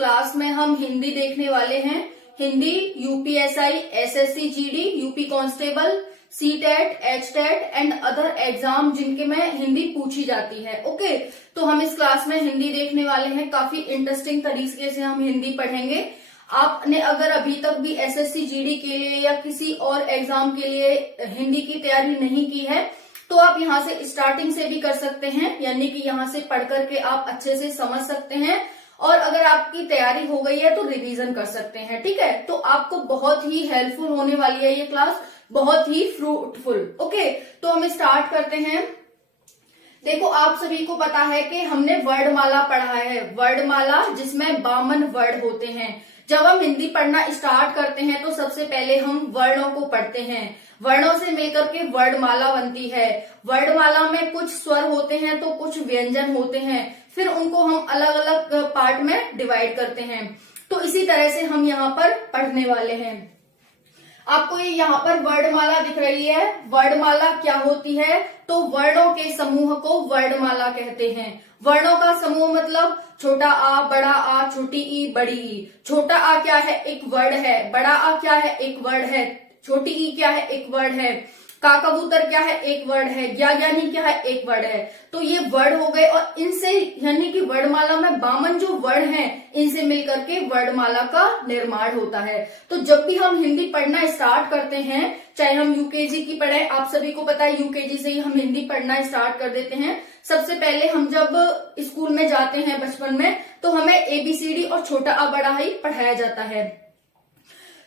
Class में हम हिंदी देखने वाले हैं। Hindi UPSI, SSC GD, UP constable, CTET, HTET and other exam जिनके में हिंदी पूछी जाती है। ओके, तो हम इस क्लास में हिंदी देखने वाले हैं। काफी इंटरेस्टिंग तरीके से हम हिंदी पढ़ेंगे। आपने अगर अभी तक भी एसएससी जीडी के लिए या किसी और एग्जाम के लिए हिंदी की तैयारी नहीं की है तो आप यहाँ से स्टार्टिंग से भी कर सकते हैं, यानी कि यहाँ से पढ़ करके आप अच्छे से समझ सकते हैं। और अगर आपकी तैयारी हो गई है तो रिवीजन कर सकते हैं। ठीक है, तो आपको बहुत ही हेल्पफुल होने वाली है ये क्लास, बहुत ही फ्रूटफुल। ओके, तो हम स्टार्ट करते हैं। देखो, आप सभी को पता है कि हमने वर्णमाला पढ़ा है। वर्णमाला जिसमें 52 वर्ड होते हैं। जब हम हिंदी पढ़ना स्टार्ट करते हैं तो सबसे पहले हम वर्णों को पढ़ते हैं। वर्णों से मिलकर के वर्णमाला बनती है। वर्णमाला में कुछ स्वर होते हैं तो कुछ व्यंजन होते हैं, फिर उनको हम अलग अलग पार्ट में डिवाइड करते हैं। तो इसी तरह से हम यहाँ पर पढ़ने वाले हैं। आपको ये यहाँ पर वर्णमाला दिख रही है। वर्णमाला क्या होती है? तो वर्णों के समूह को वर्णमाला कहते हैं। वर्णों का समूह मतलब छोटा आ, बड़ा आ, छोटी ई, बड़ी ई। छोटा आ क्या है? एक वर्ड है। बड़ा आ क्या है? एक वर्ड है। छोटी ई क्या है? एक वर्ड है। का कबूतर क्या है? एक वर्ड है। ज्ञानी क्या है? एक वर्ड है। तो ये वर्ड हो गए और इनसे यानी कि वर्णमाला में 52 जो वर्ड हैं इनसे मिलकर के वर्णमाला का निर्माण होता है। तो जब भी हम हिंदी पढ़ना स्टार्ट करते हैं, चाहे हम यूकेजी की पढ़े, आप सभी को पता है यूकेजी से ही हम हिंदी पढ़ना स्टार्ट कर देते हैं। सबसे पहले हम जब स्कूल में जाते हैं बचपन में तो हमें एबीसीडी और छोटा आ बड़ा ही पढ़ाया जाता है।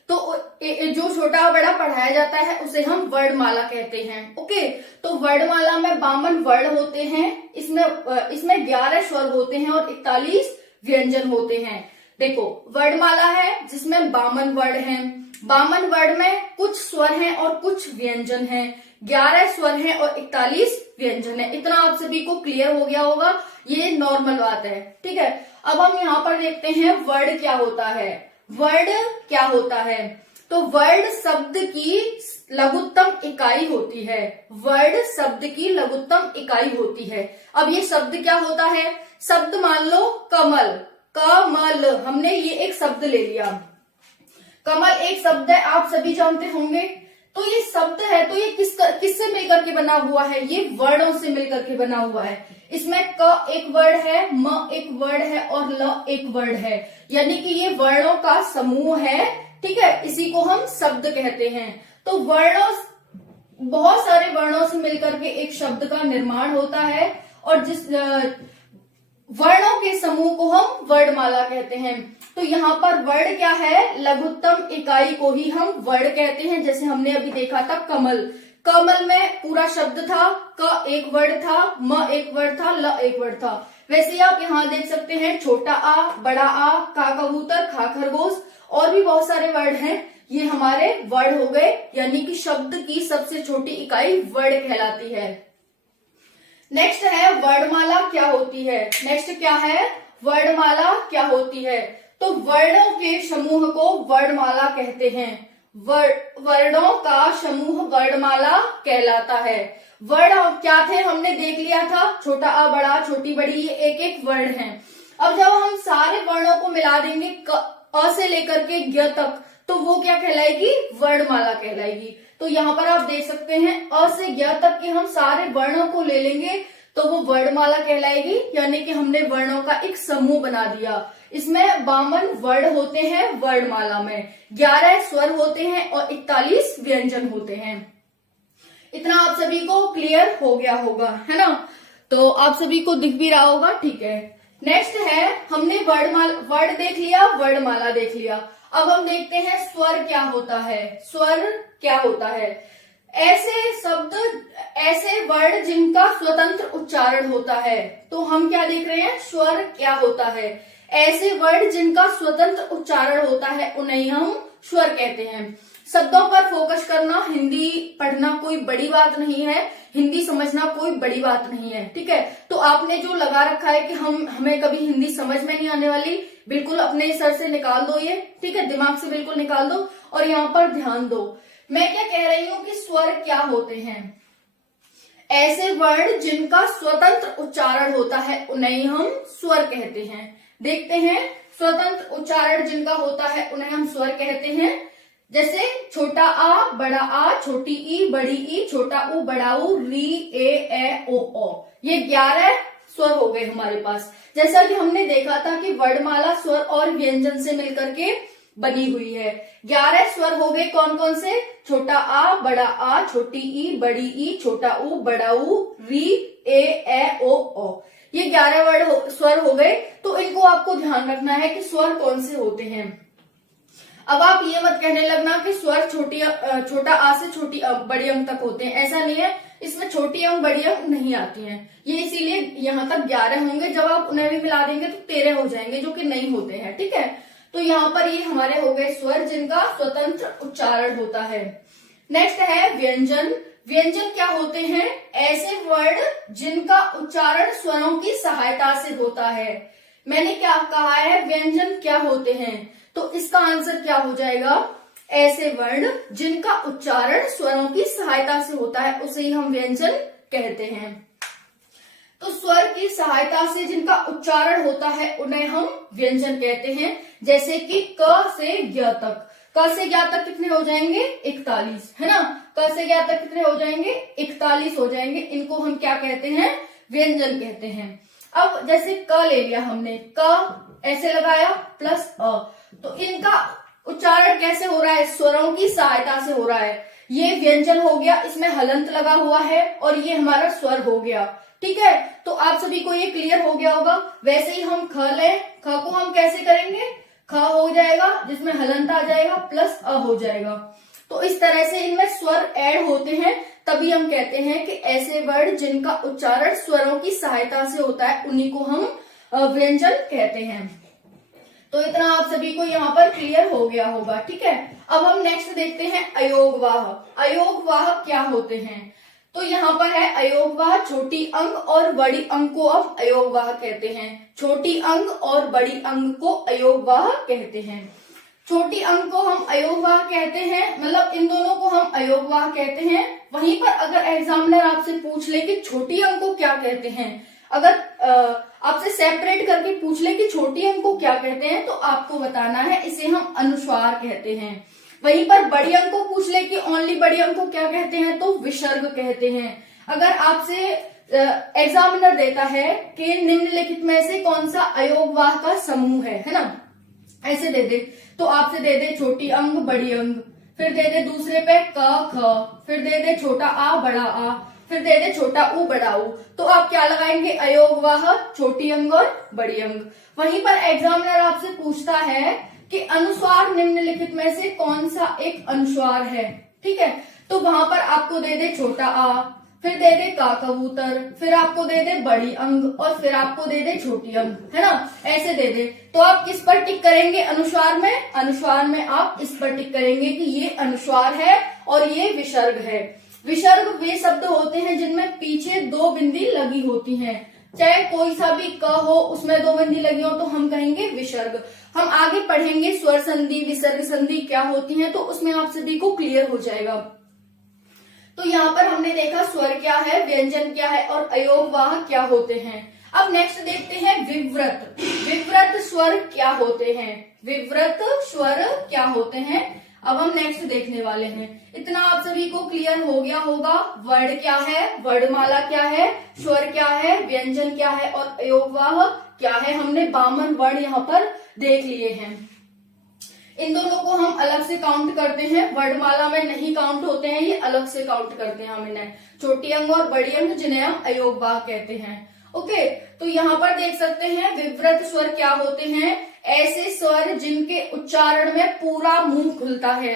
तो जो छोटा बड़ा पढ़ाया जाता है उसे हम वर्णमाला कहते हैं। ओके, तो वर्णमाला में 52 वर्ड होते हैं। इसमें 11 स्वर होते हैं और 41 व्यंजन होते हैं। देखो, वर्णमाला है जिसमें 52 वर्ड हैं। 52 वर्ड में कुछ स्वर हैं और कुछ व्यंजन हैं। 11 स्वर हैं और 41 व्यंजन है। इतना आप सभी को क्लियर हो गया होगा, ये नॉर्मल बात है। ठीक है, अब हम यहाँ पर देखते हैं वर्ड क्या होता है। वर्ड क्या होता है? तो वर्ड शब्द की लघुत्तम इकाई होती है। वर्ड शब्द की लघुत्तम इकाई होती है। अब ये शब्द क्या होता है? शब्द मान लो कमल, कमल, हमने ये एक शब्द ले लिया। कमल एक शब्द है, आप सभी जानते होंगे। तो ये शब्द है तो ये किससे मिलकर के बना हुआ है? ये वर्णों से मिलकर के बना हुआ है। इसमें क एक वर्ड है, म एक वर्ड है और ल एक वर्ड है, यानी कि ये वर्णों का समूह है। ठीक है, इसी को हम शब्द कहते हैं। तो वर्णों, बहुत सारे वर्णों से मिलकर के एक शब्द का निर्माण होता है और जिस वर्णों के समूह को हम वर्णमाला कहते हैं। तो यहाँ पर वर्ड क्या है? लघुत्तम इकाई को ही हम वर्ड कहते हैं। जैसे हमने अभी देखा था कमल, कमल में पूरा शब्द था। क एक वर्ड था, म एक वर्ड था, ल एक वर्ड था। वैसे ही आप यहाँ देख सकते हैं छोटा आ, बड़ा आ, का कबूतर, खा खरगोश, और भी बहुत सारे वर्ड हैं। ये हमारे वर्ड हो गए, यानी कि शब्द की सबसे छोटी इकाई वर्ड कहलाती है। नेक्स्ट है वर्णमाला क्या होती है। नेक्स्ट क्या है? वर्णमाला क्या होती है? तो वर्णों के समूह को वर्णमाला कहते हैं। वर्णों का समूह वर्णमाला कहलाता है। वर्ण क्या थे? हमने देख लिया था, छोटा आ, बड़ा, छोटी बड़ी, ये एक एक वर्ण हैं। अब जब हम सारे वर्णों को मिला देंगे अ से लेकर के ज्ञ तक, तो वो क्या कहलाएगी? वर्णमाला कहलाएगी। तो यहाँ पर आप देख सकते हैं अ से ज्ञ तक के हम सारे वर्णों को ले लेंगे तो वो वर्णमाला कहलाएगी, यानी कि हमने वर्णों का एक समूह बना दिया। इसमें 52 वर्ड होते हैं वर्णमाला में, 11 स्वर होते हैं और 41 व्यंजन होते हैं। इतना आप सभी को क्लियर हो गया होगा, है ना? तो आप सभी को दिख भी रहा होगा। ठीक है, नेक्स्ट है, हमने वर्ड देख लिया, वर्णमाला देख लिया। अब हम देखते हैं स्वर क्या होता है। स्वर क्या होता है? ऐसे शब्द, ऐसे वर्ड जिनका स्वतंत्र उच्चारण होता है। तो हम क्या देख रहे हैं? स्वर क्या होता है? ऐसे वर्ड जिनका स्वतंत्र उच्चारण होता है उन्हें हम स्वर कहते हैं। शब्दों पर फोकस करना, हिंदी पढ़ना कोई बड़ी बात नहीं है, हिंदी समझना कोई बड़ी बात नहीं है। ठीक है, तो आपने जो लगा रखा है कि हमें कभी हिंदी समझ में नहीं आने वाली, बिल्कुल अपने सर से निकाल दो ये। ठीक है, दिमाग से बिल्कुल निकाल दो और यहाँ पर ध्यान दो। मैं क्या कह रही हूँ कि स्वर क्या होते हैं? ऐसे वर्ण जिनका स्वतंत्र उच्चारण होता है उन्हें हम स्वर कहते हैं। देखते हैं स्वतंत्र उच्चारण जिनका होता है उन्हें हम स्वर कहते हैं। जैसे छोटा आ, बड़ा आ, छोटी ई, बड़ी ई, छोटा ऊ, बड़ा ऊ, री, ए ओ। ये 11 स्वर हो गए हमारे पास। जैसा कि हमने देखा था कि वर्णमाला स्वर और व्यंजन से मिलकर के बनी हुई है। 11 स्वर हो गए, कौन कौन से? छोटा आ, बड़ा आ, छोटी ई, बड़ी ई, छोटा ऊ, बड़ा ऊ, री, ए ओ। ये 11 स्वर हो गए। तो इनको आपको ध्यान रखना है कि स्वर कौन से होते हैं। अब आप ये मत कहने लगना कि स्वर छोटा आ से छोटी बड़ी अंक तक होते हैं, ऐसा नहीं है। इसमें छोटी अंक बड़ी अंक नहीं आती हैं। ये इसीलिए यहाँ तक 11 होंगे, जब आप उन्हें भी मिला देंगे तो 13 हो जाएंगे, जो कि नहीं होते हैं। ठीक है, तो यहाँ पर ये हमारे हो गए स्वर जिनका स्वतंत्र उच्चारण होता है। नेक्स्ट है व्यंजन। व्यंजन क्या होते हैं? ऐसे वर्ण जिनका उच्चारण स्वरों की सहायता से होता है। मैंने क्या कहा है? व्यंजन क्या होते हैं? तो इसका आंसर क्या हो जाएगा? ऐसे वर्ण जिनका उच्चारण स्वरों की सहायता से होता है, उसे ही हम व्यंजन कहते हैं। तो स्वर की सहायता से जिनका उच्चारण होता है उन्हें हम व्यंजन कहते हैं। जैसे कि क से ज्ञ तक। क से ज्ञ तक कितने हो जाएंगे? 41, है ना। क से ज्ञ तक कितने हो जाएंगे? 41 हो जाएंगे। इनको हम क्या कहते हैं? व्यंजन कहते हैं। अब जैसे क ले लिया हमने, क ऐसे लगाया प्लस अ, तो इनका उच्चारण कैसे हो रहा है? स्वरों की सहायता से हो रहा है। ये व्यंजन हो गया, इसमें हलंत लगा हुआ है, और ये हमारा स्वर हो गया। ठीक है, तो आप सभी को ये क्लियर हो गया होगा। वैसे ही हम ख लें, ख को हम कैसे करेंगे? ख हो जाएगा जिसमें हलंत आ जाएगा प्लस अ हो जाएगा। तो इस तरह से इनमें स्वर ऐड होते हैं, तभी हम कहते हैं कि ऐसे वर्ड जिनका उच्चारण स्वरों की सहायता से होता है उन्हीं को हम व्यंजन कहते हैं। तो इतना आप सभी को यहाँ पर क्लियर हो गया होगा। ठीक है, अब हम नेक्स्ट देखते हैं अयोगवाह। अयोगवाह क्या होते हैं? तो यहाँ पर है अयोगवाह छोटी अंग और बड़ी अंग को हम अयोगवाह कहते हैं। छोटी अंग और बड़ी अंग को अयोगवाह कहते हैं। छोटी अंग को हम अयोगवाह कहते हैं, मतलब इन दोनों को हम अयोगवाह कहते हैं। वहीं पर अगर एग्जामिनर आपसे पूछ ले कि छोटी अंग को क्या कहते हैं, अगर आपसे सेपरेट करके पूछ ले कि छोटी अंग को क्या कहते हैं, तो आपको बताना है इसे हम अनुस्वार कहते हैं। वहीं पर बड़ी अंक को पूछ ले कि ओनली बड़ी अंक को क्या कहते हैं, तो विसर्ग कहते हैं। अगर आपसे एग्जामिनर देता है कि निम्नलिखित में से कौन सा अयोगवाह का समूह है ना, ऐसे दे दे, तो आपसे दे दे छोटी अंग बड़ी अंग, फिर दे दे दूसरे पे क ख, फिर दे दे छोटा आ बड़ा आ, फिर दे दे छोटा ऊ बड़ा ऊ, तो आप क्या लगाएंगे? अयोगवाह छोटी अंग और बड़ी अंग। वहीं पर एग्जामिनर आपसे पूछता है कि अनुस्वार निम्नलिखित में से कौन सा एक अनुस्वार है। ठीक है, तो वहां पर आपको दे दे छोटा आ, फिर दे दे का कबूतर, फिर आपको दे दे बड़ी अंग, और फिर आपको दे दे छोटी अंग, है ना, ऐसे दे दे। तो आप किस पर टिक करेंगे? अनुस्वार में। अनुस्वार में आप इस पर टिक करेंगे कि ये अनुस्वार है और ये विसर्ग है। विसर्ग वे शब्द होते हैं जिनमें पीछे 2 बिंदी लगी होती हैं। चाहे कोई सा भी क हो उसमें 2 बिंदी लगी हो तो हम कहेंगे विसर्ग। हम आगे पढ़ेंगे स्वर संधि विसर्ग संधि क्या होती हैं, तो उसमें आप सभी को क्लियर हो जाएगा। तो यहाँ पर हमने देखा स्वर क्या है, व्यंजन क्या है और अयोगवाह क्या होते हैं। अब नेक्स्ट देखते हैं विव्रत। विव्रत स्वर क्या होते हैं? विव्रत स्वर क्या होते हैं, अब हम नेक्स्ट देखने वाले हैं। इतना आप सभी को क्लियर हो गया होगा। वर्ड क्या है, वर्णमाला क्या है, स्वर क्या है, व्यंजन क्या है और अयोगवाह क्या है। हमने 52 वर्ण यहाँ पर देख लिए हैं। इन दोनों को हम अलग से काउंट करते हैं, वर्णमाला में नहीं काउंट होते हैं, ये अलग से काउंट करते हैं हम इन्हें। छोटी अंग और बड़ी अंग जिन्हें हम अयोगवाह कहते हैं। ओके, तो यहाँ पर देख सकते हैं विव्रत स्वर क्या होते हैं। ऐसे स्वर जिनके उच्चारण में पूरा मुंह खुलता है।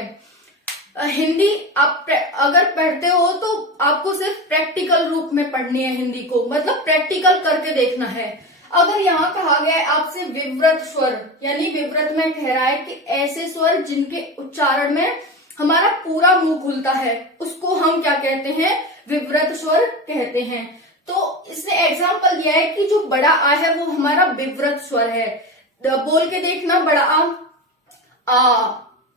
हिंदी आप अगर पढ़ते हो तो आपको सिर्फ प्रैक्टिकल रूप में पढ़नी है हिंदी को, मतलब प्रैक्टिकल करके देखना है। अगर यहाँ कहा गया है आपसे विव्रत स्वर, यानी विव्रत में कह रहा है कि ऐसे स्वर जिनके उच्चारण में हमारा पूरा मुंह खुलता है, उसको हम क्या कहते हैं? विव्रत स्वर कहते हैं। तो इसने एग्जाम्पल दिया है कि जो बड़ा आ है वो हमारा विव्रत स्वर है। बोल के देखना, बड़ा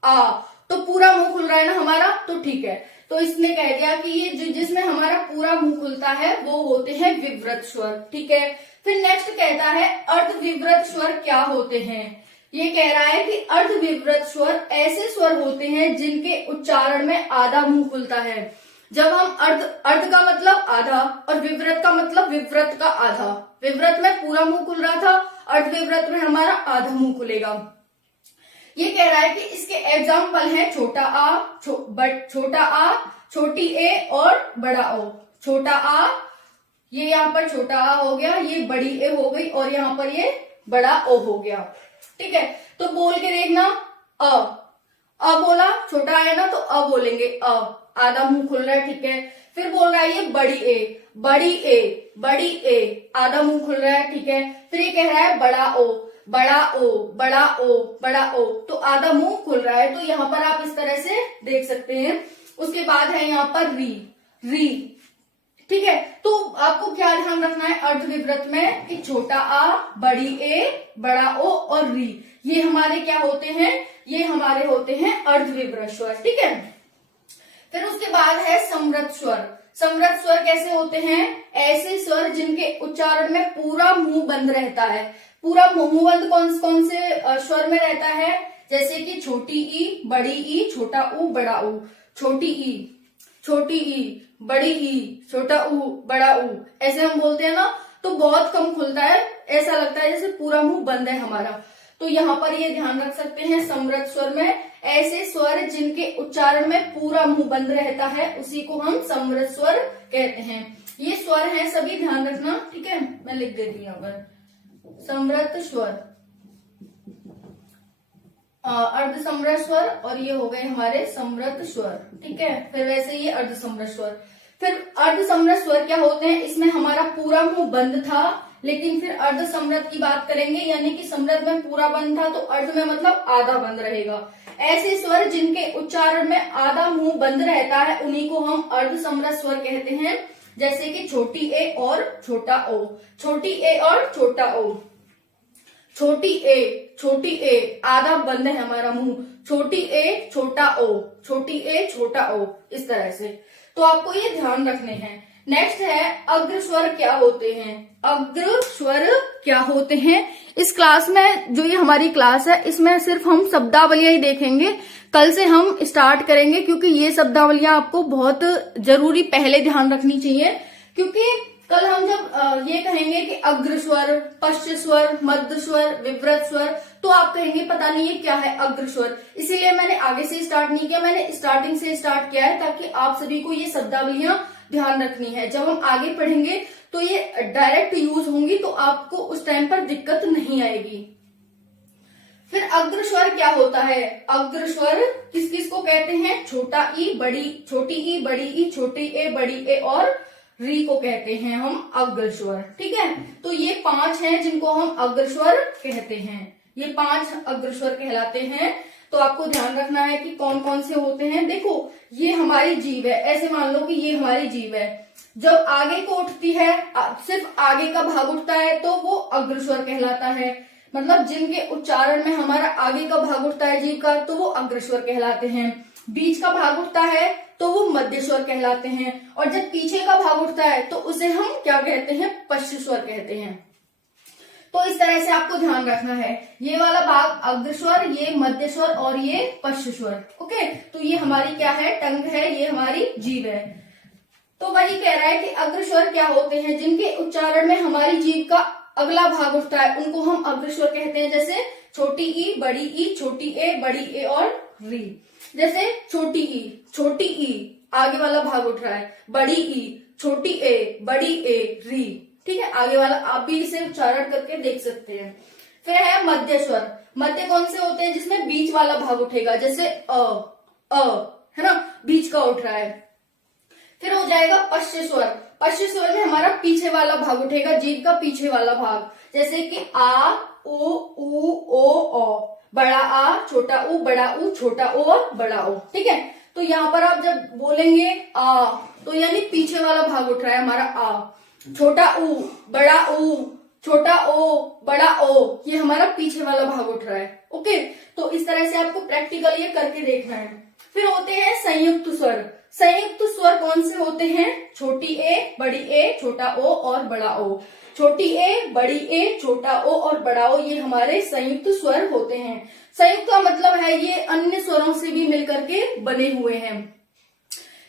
आ, तो पूरा मुंह खुल रहा है ना हमारा, तो ठीक है। तो इसने कह दिया कि ये जिसमें हमारा पूरा मुंह खुलता है वो होते हैं विव्रत स्वर। ठीक है, फिर नेक्स्ट कहता है अर्ध विव्रत स्वर क्या होते हैं। ये कह रहा है कि अर्धविवृत स्वर ऐसे स्वर होते हैं जिनके उच्चारण में आधा मुंह खुलता है। जब हम अर्ध का मतलब आधा और विवृत का मतलब विवृत का आधा, विवृत में पूरा मुंह खुल रहा था, अर्धविवृत में हमारा आधा मुंह खुलेगा। ये कह रहा है कि इसके एग्जाम्पल है छोटा आ, छोटा आ, छोटी ए और बड़ा ओ। छोटा आ, ये यहाँ पर छोटा आ हो गया, ये बड़ी ए हो गई और यहाँ पर ये बड़ा ओ हो गया। ठीक है, तो बोल के देखना, अ बोला, छोटा है ना तो अ बोलेंगे, आधा मुंह खुल रहा है। ठीक है, फिर बोल रहा है ये बड़ी ए, बड़ी ए, बड़ी ए, आधा मुंह खुल रहा है। ठीक है, फिर ये कह रहा है बड़ा ओ, बड़ा ओ, बड़ा ओ, बड़ा ओ, तो आधा मुंह खुल रहा है। तो यहाँ पर आप इस तरह से देख सकते हैं। उसके बाद है यहाँ पर री, री। ठीक है, तो आपको क्या ध्यान रखना है अर्धविवृत में कि छोटा आ, बड़ी ए, बड़ा ओ और री, ये हमारे क्या होते हैं, ये हमारे होते हैं अर्धविवृत स्वर। ठीक है, फिर उसके बाद है समृत स्वर। समृत स्वर कैसे होते हैं, ऐसे स्वर जिनके उच्चारण में पूरा मुंह बंद रहता है। पूरा मुंह बंद कौन से स्वर में रहता है, जैसे कि छोटी ई, बड़ी ई, छोटा ऊ, बड़ा ऊ। छोटी ई, छोटी ई, बड़ी ई, छोटा ऊ, बड़ा ऊ, ऐसे हम बोलते हैं ना, तो बहुत कम खुलता है, ऐसा लगता है जैसे पूरा मुंह बंद है हमारा। तो यहाँ पर ये ध्यान रख सकते हैं, समृत स्वर में ऐसे स्वर जिनके उच्चारण में पूरा मुंह बंद रहता है, उसी को हम समृत स्वर कहते हैं। ये स्वर हैं सभी, ध्यान रखना। ठीक है, मैं लिख देती हूँ यहाँ पर समृत स्वर, अर्ध समृत स्वर, और ये हो गए हमारे समृत स्वर। ठीक है, फिर वैसे ये अर्ध समृत स्वर। फिर अर्ध समृत स्वर क्या होते हैं, इसमें हमारा पूरा मुंह बंद था, लेकिन फिर अर्ध समृत की बात करेंगे, यानी कि समृत में पूरा बंद था तो अर्ध में मतलब आधा बंद रहेगा। ऐसे स्वर जिनके उच्चारण में आधा मुंह बंद रहता है, उन्हीं को हम अर्ध समृत स्वर कहते हैं। जैसे कि छोटी ए और छोटा ओ, छोटी ए और छोटा ओ, छोटी ए, छोटी ए, आधा बंद है हमारा मुंह, छोटी ए, छोटा ओ, छोटी ए, छोटा ओ, इस तरह से। तो आपको ये ध्यान रखने हैं। नेक्स्ट है अग्र स्वर क्या होते हैं। अग्र स्वर क्या होते हैं, इस क्लास में जो ये हमारी क्लास है इसमें सिर्फ हम शब्दावलियां ही देखेंगे। कल से हम स्टार्ट करेंगे, क्योंकि ये शब्दावलियां आपको बहुत जरूरी पहले ध्यान रखनी चाहिए, क्योंकि कल हम जब ये कहेंगे कि अग्र स्वर, पश्च स्वर, मध्य स्वर, विवृत स्वर, तो आप कहेंगे पता नहीं ये क्या है अग्र स्वर। इसीलिए मैंने आगे से स्टार्ट नहीं किया, मैंने स्टार्टिंग से स्टार्ट किया है, ताकि आप सभी को ये शब्दावलियां ध्यान रखनी है। जब हम आगे पढ़ेंगे तो ये डायरेक्ट यूज होंगी, तो आपको उस टाइम पर दिक्कत नहीं आएगी। फिर अग्र स्वर क्या होता है, अग्र स्वर किस किस को कहते हैं, छोटा ई, बड़ी, छोटी ई, बड़ी ई, छोटी ए, बड़ी ए और री को कहते हैं हम अग्र स्वर। ठीक है, तो ये 5 हैं जिनको हम अग्र स्वर कहते हैं, ये 5 अग्र स्वर कहलाते हैं। तो आपको ध्यान रखना है कि कौन कौन से होते हैं। देखो ये हमारी जीभ है, ऐसे मान लो कि ये हमारी जीभ है, जब आगे को उठती है, सिर्फ आगे का भाग उठता है तो वो अग्र स्वर कहलाता है। मतलब जिनके उच्चारण में हमारा आगे का भाग उठता है जीभ का, तो वो अग्र स्वर कहलाते हैं। बीच का भाग उठता है तो वो मध्य स्वर कहलाते हैं, और जब पीछे का भाग उठता है तो उसे हम क्या कहते हैं, पश्च स्वर कहते हैं। तो इस तरह से आपको ध्यान रखना है, ये वाला भाग अग्र स्वर, ये मध्य स्वर और ये पश्च स्वर। ओके, तो ये हमारी क्या है, टंग है, ये हमारी जीभ है। तो वही कह रहा है कि अग्र स्वर क्या होते हैं, जिनके उच्चारण में हमारी जीभ का अगला भाग उठता है, उनको हम अग्र स्वर कहते हैं। जैसे छोटी ई, बड़ी ई, छोटी ए, बड़ी ए और री। जैसे छोटी ई आगे वाला भाग उठ रहा है, बड़ी ई, छोटी ए, बड़ी ए, री। ठीक है, आगे वाला आप भी इसे उच्चारण करके देख सकते हैं। फिर है मध्य स्वर। मध्य कौन से होते हैं, जिसमें बीच वाला भाग उठेगा, जैसे अ है ना, बीच का उठ रहा है। फिर हो जाएगा पश्च स्वर। पश्च स्वर में हमारा पीछे वाला भाग उठेगा, जीभ का पीछे वाला भाग, जैसे कि आ, उ, ओ, बड़ा आ, छोटा ऊ, बड़ा ऊ, छोटा ओ और बड़ा ओ। ठीक है, तो यहाँ पर आप जब बोलेंगे आ, तो यानी पीछे वाला भाग उठ रहा है हमारा आ। छोटा ऊ, बड़ा ऊ, छोटा ओ, बड़ा ओ, ये हमारा पीछे वाला भाग उठ रहा है। ओके, तो इस तरह से आपको प्रैक्टिकल ये करके देखना है। फिर होते हैं संयुक्त स्वर। संयुक्त स्वर कौन से होते हैं, छोटी ए, बड़ी ए, छोटा ओ और बड़ा ओ। छोटी ए, बड़ी ए, छोटा ओ और बड़ा ओ ये हमारे संयुक्त स्वर होते हैं। संयुक्त का मतलब है ये अन्य स्वरों से भी मिलकर के बने हुए हैं।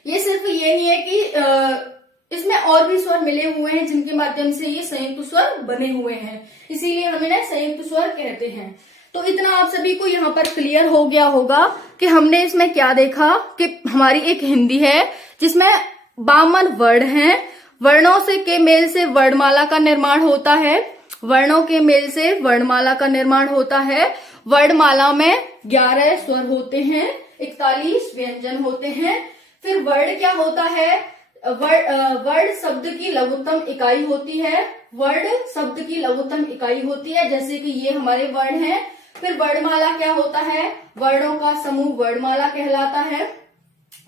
ये सिर्फ ये नहीं है कि इसमें और भी स्वर मिले हुए हैं जिनके माध्यम से ये संयुक्त स्वर बने हुए हैं, इसीलिए हम इन्हें संयुक्त स्वर कहते हैं। तो इतना आप सभी को यहाँ पर क्लियर हो गया होगा कि हमने इसमें क्या देखा कि हमारी एक हिंदी है जिसमें 52 वर्ण हैं। वर्णों से के मेल से वर्णमाला का निर्माण होता है। वर्णों के मेल से वर्णमाला का निर्माण होता है। वर्णमाला में 11 स्वर होते हैं, 41 व्यंजन होते हैं। फिर वर्ण क्या होता है? वर्ण शब्द की लघुत्तम इकाई होती है। वर्ण शब्द की लघुत्तम इकाई होती है, जैसे कि ये हमारे वर्ण हैं। फिर वर्णमाला क्या होता है? वर्णों का समूह वर्णमाला कहलाता है,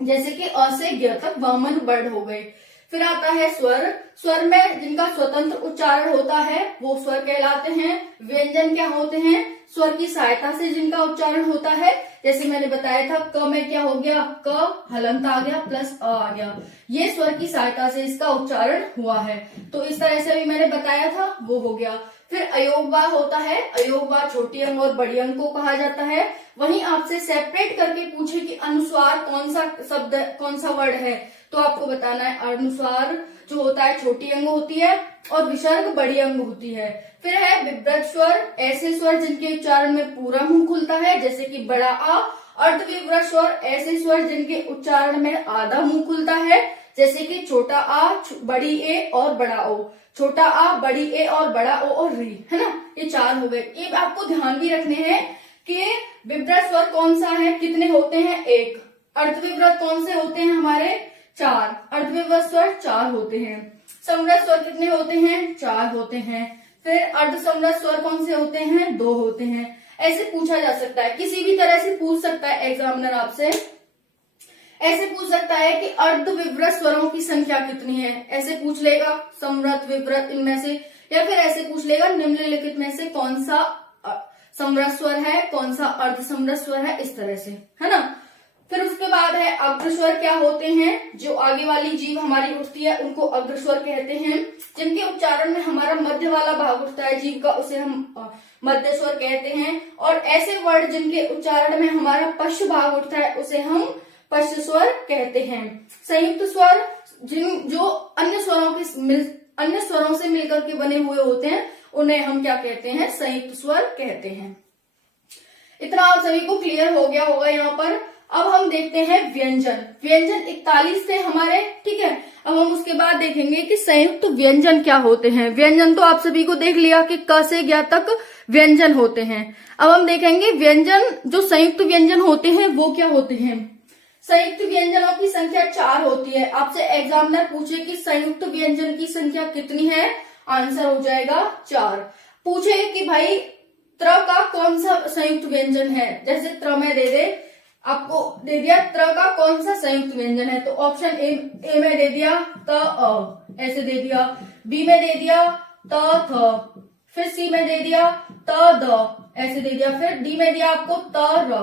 जैसे कि अ से ज्ञ तक 52 वर्ण हो गए। फिर आता है स्वर। स्वर में जिनका स्वतंत्र उच्चारण होता है वो स्वर कहलाते हैं। व्यंजन क्या होते हैं? स्वर की सहायता से जिनका उच्चारण होता है, जैसे मैंने बताया था क में क्या हो गया? क हलंत आ गया प्लस अ आ गया, ये स्वर की सहायता से इसका उच्चारण हुआ है। तो इस तरह से भी मैंने बताया था, वो हो गया। फिर अयोगवा होता है। अयोगवा छोटी अंग और बड़ी अंग को कहा जाता है। वहीं आपसे सेपरेट करके पूछे कि अनुस्वार कौन सा शब्द, कौन सा वर्ड है, तो आपको बताना है अनुस्वार जो होता है छोटी अंग होती है और विसर्ग बड़ी अंग होती है। फिर है विव्रत स्वर, ऐसे स्वर जिनके उच्चारण में पूरा मुंह खुलता है, जैसे कि बड़ा आ। अर्धविव्रत स्वर, ऐसे स्वर जिनके उच्चारण में आधा मुंह खुलता है, जैसे कि छोटा आ, बड़ी ए और बड़ा ओ। छोटा आ, बड़ी ए और बड़ा ओ और री, है ना, ये 4 हो गए। ये आपको ध्यान भी रखने हैं कि विव्रत स्वर कौन सा है, कितने होते हैं? 1। अर्धविव्रत कौन से होते हैं हमारे? 4। अर्धविव्रत स्वर 4 होते हैं। समव्रत स्वर कितने होते हैं? 4 होते हैं। फिर अर्धसमव्रत स्वर कौन से होते हैं? 2 होते हैं। ऐसे पूछा जा सकता है, किसी भी तरह से पूछ सकता है एग्जामिनर आपसे। ऐसे पूछ सकता है कि अर्धविव्रत स्वरों की संख्या कितनी है, ऐसे पूछ लेगा, समव्रत विव्रत इनमें से। या फिर ऐसे पूछ लेगा निम्नलिखित में से कौन सा समव्रत स्वर है, कौन सा अर्धसमव्रत स्वर है, इस तरह से, है ना। फिर उसके बाद है अग्रस्वर। क्या होते हैं? जो आगे वाली जीभ हमारी उठती है उनको अग्रस्वर कहते हैं। जिनके उच्चारण में हमारा मध्य वाला भाग उठता है जीभ का, उसे हम मध्य स्वर कहते हैं। और ऐसे वर्ड जिनके उच्चारण में हमारा पश्च भाग उठता है उसे हम पश्च स्वर कहते हैं। संयुक्त स्वर जो अन्य स्वरों से मिलकर के बने हुए होते हैं उन्हें हम क्या कहते हैं? संयुक्त स्वर कहते हैं। इतना आप सभी को क्लियर हो गया होगा यहाँ पर। अब हम देखते हैं व्यंजन। व्यंजन 41 थे हमारे, ठीक है। अब हम उसके बाद देखेंगे कि संयुक्त व्यंजन क्या होते हैं। व्यंजन तो आप सभी को देख लिया कि क से ज्ञ तक व्यंजन होते हैं। अब हम देखेंगे व्यंजन, जो संयुक्त व्यंजन होते हैं वो क्या होते हैं। संयुक्त व्यंजनों की संख्या 4 होती है। आपसे एग्जामिनर पूछे कि संयुक्त व्यंजन की संख्या कितनी है, आंसर हो जाएगा 4। पूछे कि भाई त्र का कौन सा संयुक्त व्यंजन है, जैसे त्र में दे दे, आपको दे दिया त्र का कौन सा संयुक्त व्यंजन है, तो ऑप्शन ए में दे दिया त अ, ऐसे दे दिया। बी में दे दिया त थ, फिर सी में दे दिया त द, ऐसे दे दिया। फिर डी में दिया आपको त र,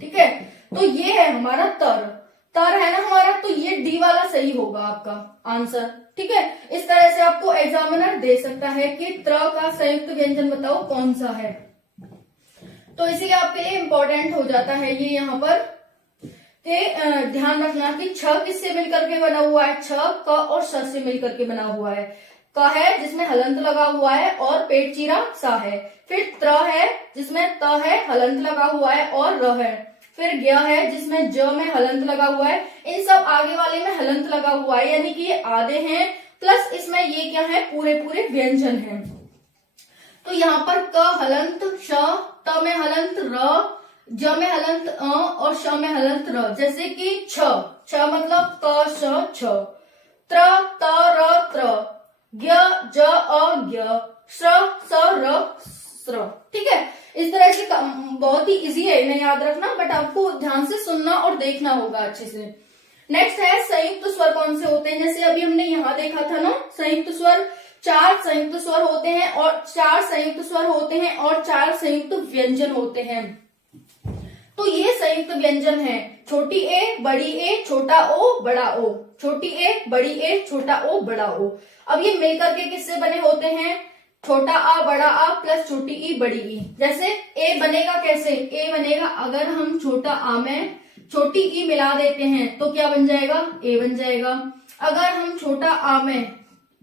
ठीक है। तो ये है हमारा तर है ना हमारा, तो ये डी वाला सही होगा आपका आंसर, ठीक है। इस तरह से आपको एग्जामिनर दे सकता है कि त्र का संयुक्त व्यंजन बताओ कौन सा है। तो इसीलिए आपके लिए इम्पोर्टेंट हो जाता है ये यहाँ पर कि ध्यान रखना कि छ किससे मिलकर के बना हुआ है, छ क और श से मिलकर के बना हुआ है। क है जिसमें हलंत लगा हुआ है और पेट चीरा सा है। फिर त्र है जिसमें त है, हलंत लगा हुआ है और र है। फिर ज्ञ है जिसमें ज में हलंत लगा हुआ है। इन सब आगे वाले में हलंत लगा हुआ है, यानी कि ये आधे हैं, प्लस इसमें ये क्या है, पूरे पूरे व्यंजन हैं। तो यहाँ पर क हलंत श, त में हलंत र, ज में हलंत अ और श में हलंत र। जैसे कि छ मतलब क श छ, त्र त र त्र, ज्ञ ज अ ज्ञ, श्र स र स्र, ठीक है। इस तरह से बहुत ही इजी है, इन्हें याद रखना, बट आपको ध्यान से सुनना और देखना होगा अच्छे से। नेक्स्ट है संयुक्त स्वर कौन से होते हैं। जैसे अभी हमने यहाँ देखा था ना, संयुक्त स्वर 4 संयुक्त स्वर होते हैं और 4 संयुक्त स्वर होते हैं और 4 संयुक्त व्यंजन होते हैं। तो ये संयुक्त व्यंजन है, छोटी ए बड़ी ए छोटा ओ बड़ा ओ, छोटी ए बड़ी ए छोटा ओ बड़ा ओ। अब ये मिलकर के किससे बने होते हैं, छोटा आ बड़ा आ प्लस छोटी ई बड़ी ई। जैसे ए बनेगा कैसे, ए बनेगा अगर हम छोटा आ में छोटी ई मिला देते हैं तो क्या बन जाएगा, ए बन जाएगा। अगर हम छोटा आ में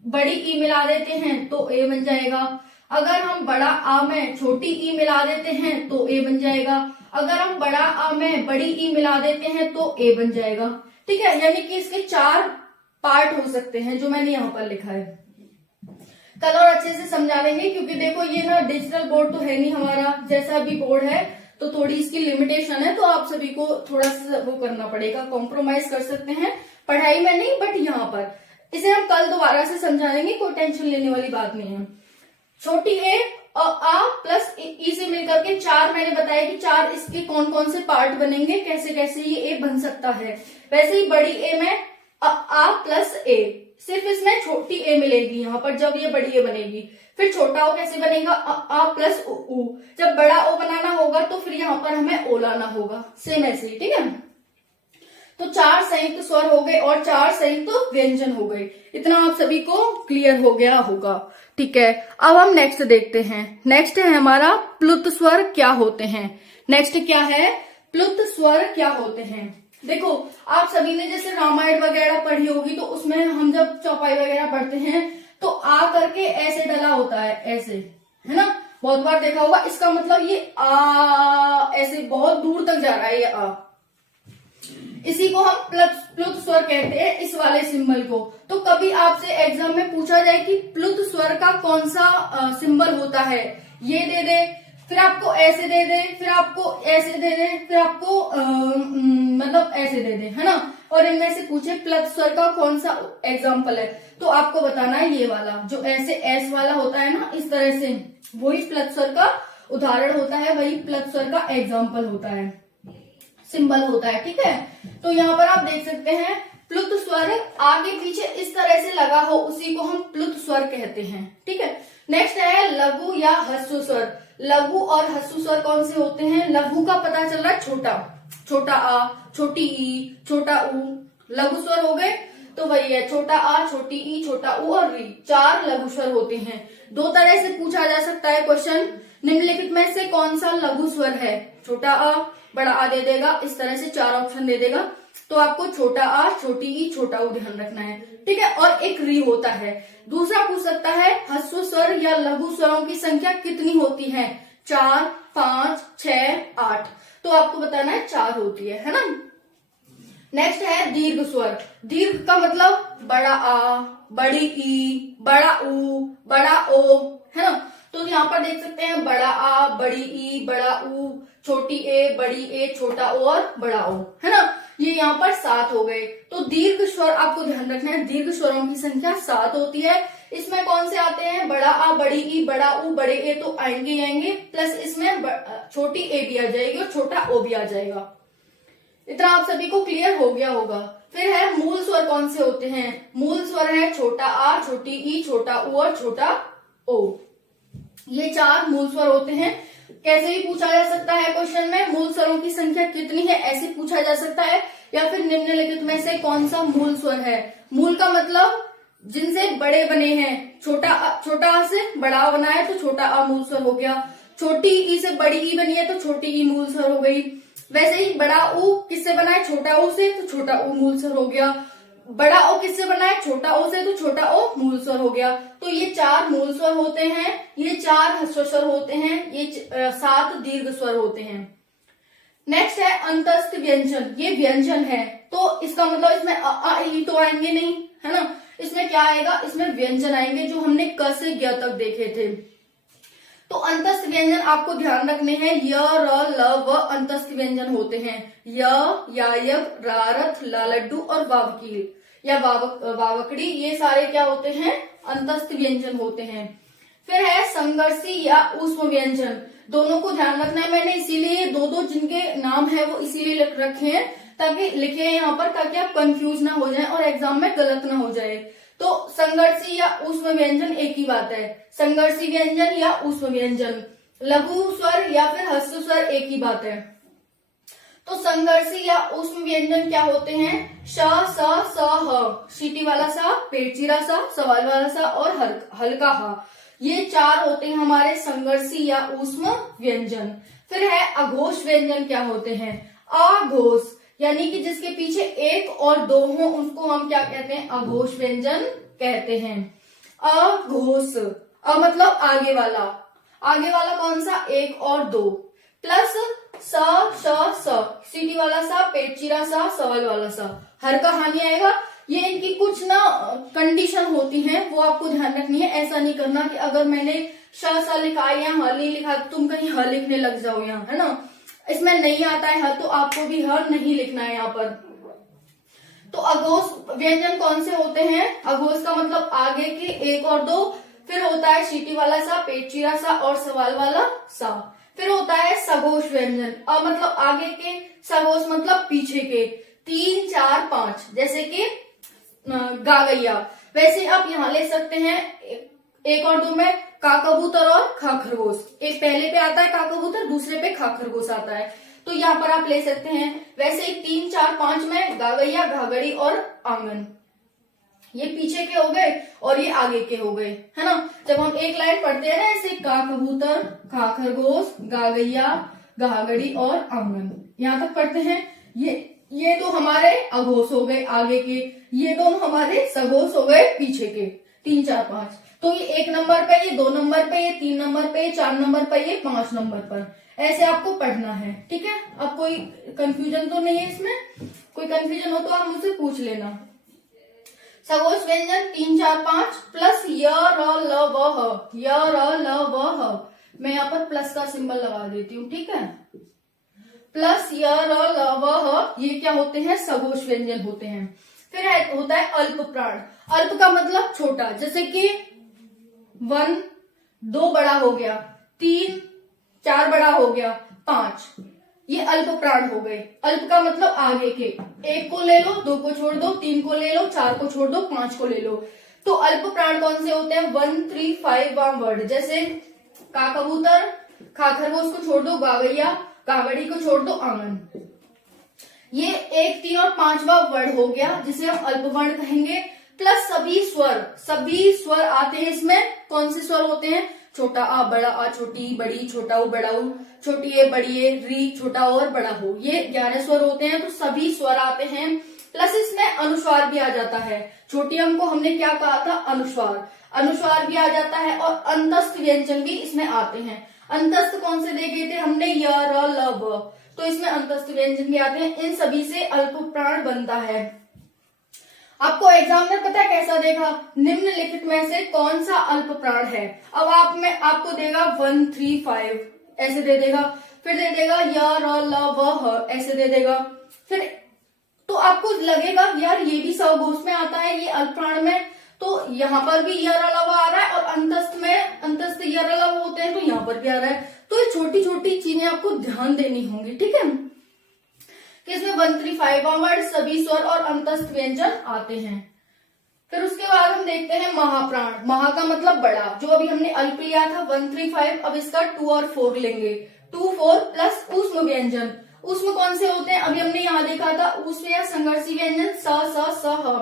बड़ी ई मिला देते हैं तो ए बन जाएगा। अगर हम बड़ा आ में छोटी ई मिला देते हैं तो ए बन जाएगा। अगर हम बड़ा आ में बड़ी ई मिला देते हैं तो ए बन जाएगा। ठीक है, यानी कि इसके 4 पार्ट हो सकते हैं जो मैंने यहाँ पर लिखा है। कल और अच्छे से समझा लेंगे, क्योंकि देखो ये ना डिजिटल बोर्ड तो है नहीं हमारा, जैसा भी बोर्ड है तो थोड़ी इसकी लिमिटेशन है, तो आप सभी को थोड़ा सा वो करना पड़ेगा, कॉम्प्रोमाइज कर सकते हैं पढ़ाई में नहीं, बट यहाँ पर इसे हम कल दोबारा से समझा देंगे, कोई टेंशन लेने वाली बात नहीं है। छोटी ए और आ प्लस ई से मिलकर के 4 मैंने बताया कि 4 इसके कौन कौन से पार्ट बनेंगे, कैसे कैसे ये ए बन सकता है। वैसे ही बड़ी ए में आ प्लस ए, सिर्फ इसमें छोटी ए मिलेगी यहाँ पर जब ये बड़ी ए बनेगी। फिर छोटा ओ कैसे बनेगा, आ प्लस उ। जब बड़ा ओ बनाना होगा तो फिर यहाँ पर हमें ओ लाना होगा, सेम ऐसे ही। ठीक है, तो 4 संयुक्त स्वर हो गए और 4 संयुक्त व्यंजन हो गए। इतना आप सभी को क्लियर हो गया होगा। ठीक है, अब हम नेक्स्ट देखते हैं। नेक्स्ट है हमारा प्लुत स्वर क्या होते हैं। नेक्स्ट क्या है, प्लुत स्वर क्या होते हैं। देखो आप सभी ने जैसे रामायण वगैरह पढ़ी होगी, तो उसमें हम जब चौपाई वगैरह पढ़ते हैं तो आ करके ऐसे डला होता है, ऐसे, है ना, बहुत बार देखा होगा। इसका मतलब ये आ ऐसे बहुत दूर तक जा रहा है ये आ, इसी को हम प्लुत स्वर कहते हैं, इस वाले सिंबल को। तो कभी आपसे एग्जाम में पूछा जाए कि प्लुत स्वर का कौन सा सिंबल होता है, ये दे दे, फिर आपको ऐसे दे दे, फिर आपको ऐसे दे दे, फिर आपको मतलब ऐसे दे दे, है ना, और इनमें से पूछे प्लुत स्वर का कौन सा एग्जाम्पल है, तो आपको बताना है ये वाला जो ऐसे एस वाला होता है ना, इस तरह से, वही प्लुत स्वर का उदाहरण होता है, वही प्लुत स्वर का एग्जाम्पल होता है, सिंबल होता है। ठीक है, तो यहाँ पर आप देख सकते हैं प्लुत स्वर आगे पीछे इस तरह से लगा हो, उसी को हम प्लुत स्वर कहते हैं। ठीक है, नेक्स्ट है लघु या ह्रस्व स्वर। लघु और ह्रस्व स्वर कौन से होते हैं, लघु का पता चल रहा है छोटा, छोटा आ, छोटी ई, छोटा ऊ, लघु स्वर हो गए। तो वही है, छोटा आ, छोटी ई, छोटा ऊ और री, 4 लघु स्वर होते हैं। 2 तरह से पूछा जा सकता है क्वेश्चन, निम्नलिखित में से कौन सा लघु स्वर है, छोटा आ बड़ा आ दे देगा, इस तरह से 4 ऑप्शन दे देगा, तो आपको छोटा आ, छोटी ई, छोटा ऊ ध्यान रखना है। ठीक है, और एक री होता है। दूसरा पूछ सकता है ह्रस्व स्वर या लघु स्वरों की संख्या कितनी होती है, 4, 5, 6, 8, तो आपको बताना है 4 होती है ना। नेक्स्ट है दीर्घ स्वर। दीर्घ का मतलब बड़ा आ, बड़ी ई, बड़ा ऊ, बड़ा ओ, है ना, तो यहाँ पर देख सकते हैं बड़ा आ, बड़ी ई, बड़ा ऊ, छोटी ए, बड़ी ए, छोटा ओ और बड़ा ओ, है ना, ये यहाँ पर 7 हो गए। तो दीर्घ स्वर आपको ध्यान रखना है, दीर्घ स्वरों की संख्या 7 होती है। इसमें कौन से आते हैं, बड़ा आ, बड़ी ई, बड़ा ऊ, बड़े ए तो आएंगे ही आएंगे, प्लस इसमें छोटी ए भी आ जाएगी और छोटा ओ भी आ जाएगा। इतना आप सभी को क्लियर हो गया होगा। फिर है मूल स्वर कौन से होते हैं। मूल स्वर है छोटा आ, छोटी ई, छोटा ऊ और छोटा ओ, ये 4 मूल स्वर होते हैं। कैसे भी पूछा जा सकता है क्वेश्चन में, मूल स्वरों की संख्या कितनी है ऐसे पूछा जा सकता है, या फिर निम्नलिखित में से कौन सा मूल स्वर है। मूल का मतलब जिनसे बड़े बने हैं, छोटा आ से बड़ा आ बना है तो छोटा आ मूल स्वर हो गया, छोटी ई से बड़ी ई बनी है तो छोटी ई मूल स्वर हो गई। वैसे ही बड़ा ऊ किससे बना है, छोटा ऊ से, तो छोटा ऊ मूल स्वर हो गया। बड़ा ओ किससे बना है, छोटा ओ से, तो छोटा ओ मूल स्वर हो गया। तो ये 4 मूल स्वर होते हैं, ये 4 ह्रस्व स्वर होते हैं, ये 7 दीर्घ स्वर होते हैं। नेक्स्ट है अंतस्थ व्यंजन। ये व्यंजन है तो इसका मतलब इसमें अ ई तो आएंगे नहीं, है ना, इसमें क्या आएगा, इसमें व्यंजन आएंगे जो हमने क से ग तक देखे थे। तो अंतस्थ व्यंजन आपको ध्यान रखने हैं, य, र, ल, व अंतस्थ व्यंजन होते हैं। य, यायक, रारथ, लालड्डू और वावकील या वावकड़ी, ये सारे क्या होते हैं, अंतस्थ व्यंजन होते हैं। फिर है संघर्षी या ऊष्म व्यंजन। दोनों को ध्यान रखना है, मैंने इसीलिए 2-2 जिनके नाम है वो इसीलिए रखे हैं, ताकि लिखे हैं यहाँ पर, ताकि आप कंफ्यूज ना हो जाए और एग्जाम में गलत ना हो जाए। तो संघर्षी या ऊष्म व्यंजन एक ही बात है, संघर्षी व्यंजन या ऊष्म व्यंजन, लघु स्वर या फिर ह्रस्व स्वर एक ही बात है। तो संघर्षी या ऊष्म व्यंजन क्या होते हैं? श, स, ह, सीटी वाला सा, पेट चिरा सा, सवाल वाला सा और हल्का ह। ये 4 होते हैं हमारे संघर्षी या ऊष्म व्यंजन। फिर है अघोष व्यंजन। क्या होते हैं? अघोष यानी कि जिसके पीछे 1 और 2 हो, उसको हम क्या कहते हैं? अघोष व्यंजन कहते हैं। अघोष, मतलब आगे वाला। आगे वाला कौन सा? 1 और 2 प्लस स, श, स, सीटी वाला सा, पेट चिरा सा, सवाल वाला सा, हर का हानि आएगा। ये इनकी कुछ ना कंडीशन होती हैं, वो आपको ध्यान रखनी है। ऐसा नहीं करना कि अगर मैंने श सा लिखा या ह नहीं लिखा तो तुम कहीं ह लिखने लग जाओ यहाँ, है ना। इसमें नहीं आता है ह तो आपको भी ह नहीं लिखना है यहाँ पर। तो अघोष व्यंजन कौन से होते हैं? अघोष का मतलब आगे के 1 और 2, फिर होता है सीटी वाला सा, पेट चिरा सा और सवाल वाला सा। फिर होता है सघोष व्यंजन। मतलब आगे के, सघोष मतलब पीछे के, 3, 4, 5, जैसे कि गागैया। वैसे आप यहाँ ले सकते हैं 1 और 2 में का कबूतर और खा खरगोश। एक पहले पे आता है का कबूतर, दूसरे पे खा खरगोश आता है, तो यहाँ पर आप ले सकते हैं। वैसे 3, 4, 5 में गागैया, घाघड़ी और आंगन, ये पीछे के हो गए और ये आगे के हो गए, है ना। जब हम एक लाइन पढ़ते हैं ना ऐसे, का कबूतर, खा खरगोश, गागैया, घाघड़ी और आंगन, यहाँ तक पढ़ते हैं। ये तो हमारे अघोष हो गए आगे के, ये दोनों हमारे सघोष हो गए पीछे के, 3, 4, 5। तो ये 1 नंबर पे, ये 2 नंबर पे, ये 3 नंबर पे, ये 4 नंबर पे, ये 5 नंबर पर, ऐसे आपको पढ़ना है। ठीक है, अब कोई कंफ्यूजन तो नहीं है इसमें? कोई कंफ्यूजन हो तो आप मुझसे पूछ लेना। सघोष व्यंजन 3, 4, 5 प्लस य, र, ल, व, ह, य, र, ल, व, ह। मैं यहाँ पर प्लस का सिंबल लगा देती हूँ, ठीक है। प्लस य, र, ल, व, ह, ये क्या होते हैं? सघोष व्यंजन होते हैं। फिर होता है अल्प प्राण। अल्प का मतलब छोटा, जैसे कि 1, 2 बड़ा हो गया, 3, 4 बड़ा हो गया, 5, ये अल्प प्राण हो गए। अल्प का मतलब आगे के, 1 को ले लो, 2 को छोड़ दो, 3 को ले लो, 4 को छोड़ दो, 5 को ले लो। तो अल्प प्राण कौन से होते हैं? 1, 3, 5 वाम वर्ड, जैसे का कबूतर, खा खरगोश को छोड़ दो, गागैया, गागड़ी को छोड़ दो, आंगन। ये 1, 3 और 5वां वर्ड हो गया, जिसे हम अल्प वर्ण कहेंगे। प्लस सभी स्वर आते हैं इसमें। कौन से स्वर होते हैं? छोटा आ, बड़ा आ, छोटी बड़ी, छोटा ऊ, बड़ा ऊ, छोटी ए, बड़ी ए, री, छोटा और बड़ा हो, ये 11 स्वर होते हैं। तो सभी स्वर आते हैं। प्लस इसमें अनुस्वार भी आ जाता है। छोटी अंक को हमने क्या कहा था? अनुस्वार भी आ जाता है और अंतस्थ व्यंजन भी इसमें आते हैं। अंतस्थ कौन से देखे थे हमने? य, र, ल, व, तो इसमें अंतस्थ व्यंजन भी आते हैं। इन सभी से अल्प प्राण बनता है। आपको एग्जाम में पता है कैसा देगा? निम्नलिखित में से कौन सा अल्प प्राण है? अब आपको देगा 1, 3, 5 ऐसे दे देगा, फिर दे देगा य, र, ल, व, ह ऐसे दे देगा। फिर तो आपको लगेगा यार ये भी सघोष में आता है, ये अल्प प्राण में, तो यहाँ पर भी य, र, ल, व आ रहा है, और अंतस्थ य, र, ल, व होते हैं तो यहाँ पर भी आ रहा है। तो ये छोटी छोटी चीजें आपको ध्यान देनी होंगी, ठीक है। इसमें 1, 3, 5 वर्ड, सभी स्वर और अंतस्थ व्यंजन आते हैं। फिर उसके बाद हम देखते हैं महाप्राण। महा का मतलब बड़ा, जो अभी हमने अल्प लिया था 1, 3, 5, अब इसका 2 और 4 लेंगे। 2, 4 प्लस ऊष्म व्यंजन। ऊष्म कौन से होते हैं? अभी हमने यहाँ देखा था ऊष्म या संघर्षी व्यंजन स, स, स, ह,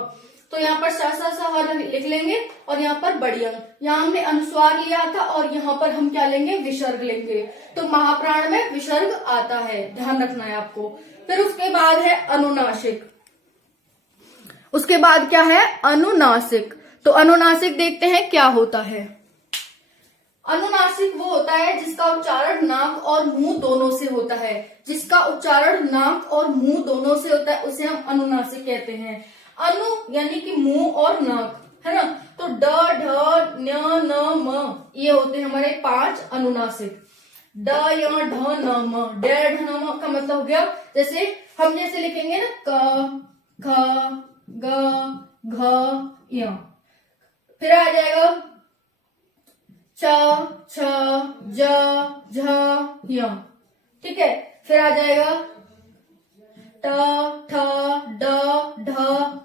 तो यहाँ पर स, स, स, ह लिख लेंगे और यहाँ पर बड़ी अंक। यहाँ हमने अनुस्वार लिया था और यहाँ पर हम क्या लेंगे? विसर्ग लेंगे। तो महाप्राण में विसर्ग आता है, ध्यान रखना है आपको। फिर उसके बाद है अनुनासिक। उसके बाद क्या है? अनुनासिक। तो अनुनासिक देखते हैं क्या होता है। अनुनासिक वो होता है जिसका उच्चारण नाक और मुंह दोनों से होता है। जिसका उच्चारण नाक और मुंह दोनों से होता है उसे हम अनुनासिक कहते हैं। अनु यानी कि मुंह और नाक, है ना। तो ड, ढ, न्य, न, म ये होते हैं हमारे 5 अनुनासिक। ड, य, ढ, न, म, ड, ढ, न, म का मतलब हो गया, जैसे हम जैसे लिखेंगे ना क, ख, ग, घ, य। फिर आ जाएगा च, छ, ज, झ, य, ठीक है। फिर आ जाएगा ट, ठ, ड, ढ,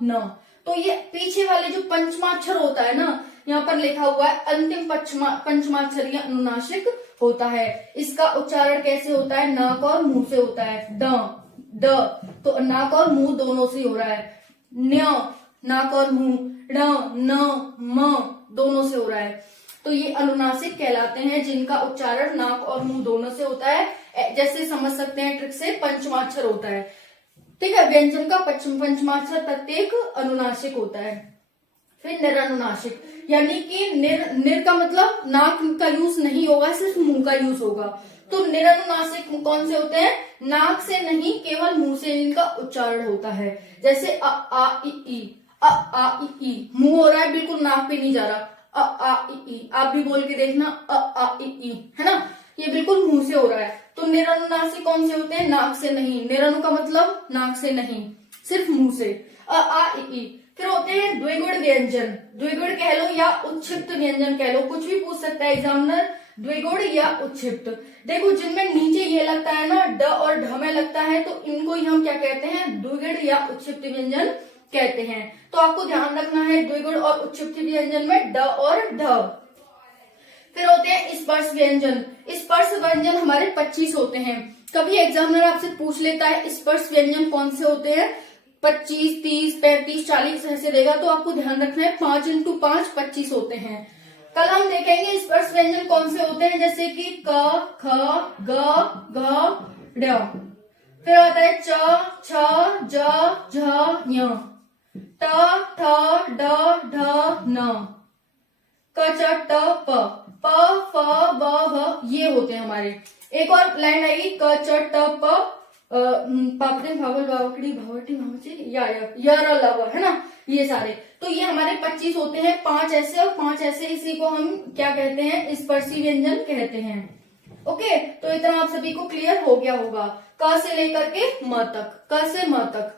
न। तो ये पीछे वाले जो पंचमाक्षर होता है ना, यहाँ पर लिखा हुआ है अंतिम पंचमाक्षर अनुनासिक होता है। इसका उच्चारण कैसे होता है? नाक और मुंह से होता है। ड, ड, तो नाक और मुंह दोनों से हो रहा है। न्य, नाक और मुंह। ण, न, म, दोनों से हो रहा है। तो ये अनुनासिक कहलाते हैं, जिनका उच्चारण नाक और मुंह दोनों से होता है। जैसे समझ सकते हैं ट्रिक से, पंचमाक्षर होता है, ठीक है। व्यंजन का पंचमाक्षर प्रत्येक अनुनासिक होता है। फिर निरनुनासिक, यानी कि निर का मतलब नाक का यूज नहीं होगा, सिर्फ मुंह का यूज होगा। तो निरनुनासिक कौन से होते हैं? नाक से नहीं, केवल मुंह से इनका उच्चारण होता है। जैसे अ आ इ ई, अ आ इ ई, मुंह हो रहा है, बिल्कुल नाक पे नहीं जा रहा। अ आ इ ई, आप भी बोल के देखना, अ आ इ ई, है ना, ये बिल्कुल मुंह से हो रहा है। तो निरनुनासिक कौन से होते हैं? नाक से नहीं। निरनु का मतलब नाक से नहीं, सिर्फ मुंह से। अ आ इ ई। फिर होते हैं द्विगुण व्यंजन। द्विगुण कह लो या उच्छिप्त व्यंजन कह लो, कुछ भी पूछ सकता है एग्जामिनर, द्विगुण या उच्छिप्त। देखो जिनमें नीचे ये लगता है ना, ड और ढ में लगता है, तो इनको ही हम क्या कहते हैं? द्विगुण या उच्छिप्त व्यंजन कहते हैं। तो आपको ध्यान रखना है द्विगुण और उच्छिप्त व्यंजन में ड और ढ। फिर होते हैं स्पर्श व्यंजन। स्पर्श व्यंजन हमारे 25 होते हैं। कभी एग्जामिनर आपसे पूछ लेता है स्पर्श व्यंजन कौन से होते हैं, 25, 30, 35, 40 ऐसे देगा, तो आपको ध्यान रखना है 5 × 5 25 होते हैं। कल हम देखेंगे स्पर्श व्यंजन कौन से होते हैं, जैसे कि क, ख, ग, घ, ड़। फिर आता है च, छ, ज, झ, ञ, ट, ठ, ड, ढ, न, क, च, ट, प, प, फ, ब, भ, ये होते हैं हमारे। एक और लाइन आएगी क, च, ट, प, पापड़ी भावल भावकड़ी भावटी भावची या लव, है ना, ये सारे। तो ये हमारे 25 होते हैं, 5 ऐसे और 5 ऐसे। इसी को हम क्या कहते हैं? स्पर्शी व्यंजन कहते हैं। ओके, तो इतना आप सभी को क्लियर हो गया होगा, क से लेकर के म तक, क से म तक,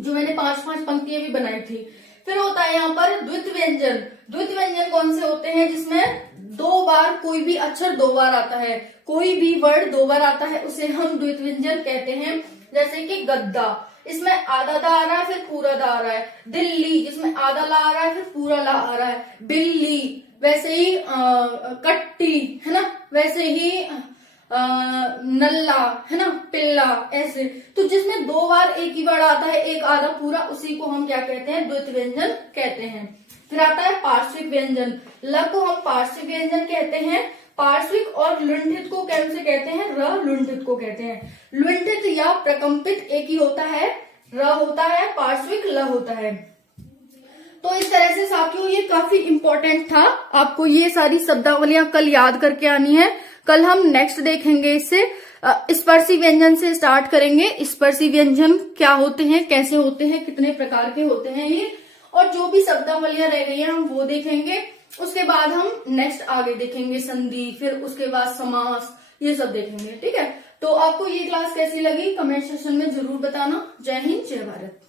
जो मैंने 5-5 पंक्तियां भी बनाई थी। फिर होता है यहाँ पर द्वित व्यंजन। द्वित व्यंजन कौन से होते हैं? जिसमें 2 बार कोई भी अक्षर 2 बार आता है, कोई भी वर्ड 2 बार आता है, उसे हम द्वित व्यंजन कहते हैं। जैसे कि गद्दा, इसमें आधा दा आ रहा है, फिर पूरा दा आ रहा है। दिल्ली, जिसमें आधा ला आ रहा है, फिर पूरा ला आ रहा है। बिल्ली, वैसे ही कट्टी, है ना, वैसे ही नल्ला, है ना, पिल्ला, ऐसे। तो जिसमें 2 बार एक ही वर्ड आता है, एक आधा पूरा, उसी को हम क्या कहते हैं? द्वित व्यंजन कहते हैं। फिर आता है पार्श्विक व्यंजन। ल को हम पार्श्विक व्यंजन कहते हैं। पार्श्विक और लुंठित को कैसे कहते हैं? र लुंठित को कहते हैं। लुंठित या प्रकंपित एक ही होता है, र होता है, पार्श्विक ल होता है। तो इस तरह से साथियों ये काफी इंपॉर्टेंट था, आपको ये सारी शब्दावलियां कल याद करके आनी है। कल हम नेक्स्ट देखेंगे इससे, स्पर्शी व्यंजन से स्टार्ट करेंगे। स्पर्शी व्यंजन क्या होते हैं, कैसे होते हैं, कितने प्रकार के होते हैं ये, और जो भी शब्दावलियां रह गई हैं हम वो देखेंगे। उसके बाद हम नेक्स्ट आगे देखेंगे संधि, फिर उसके बाद समास, ये सब देखेंगे। ठीक है, तो आपको ये क्लास कैसी लगी कमेंट सेक्शन में जरूर बताना। जय हिंद, जय भारत।